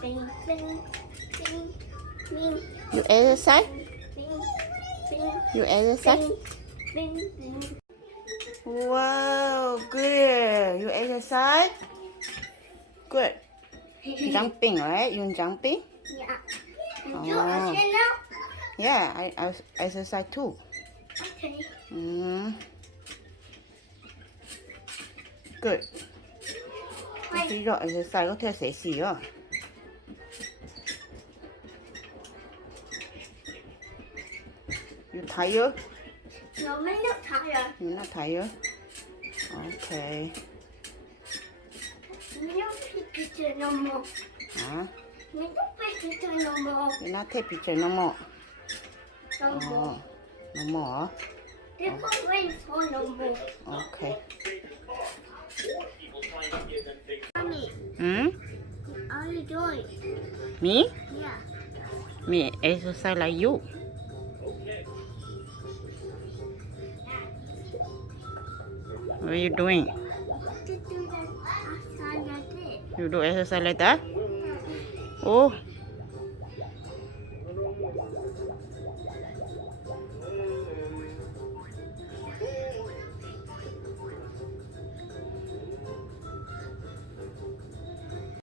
Bing, bing, bing, bing, You exercise? bing, bing, You exercise? bing, bing. Wow, good. You exercise? Good. Jumping, right? You jumping? Yeah. Oh. You okay now? Yeah, I exercise too. Okay. Good. Khi rồi exercise có thể sẽ xì á. You tired? No, I'm not tired. You're not tired? Okay. We don't take picture no more. Hả? We don't take picture no more. You're not take picture no more. No more. No more. They put rain for no more. Okay. Mommy, Hmm? how are you doing? Me? Yeah. Me exercise like you. What are you doing? To do that outside like this. You do exercise like that? Oh,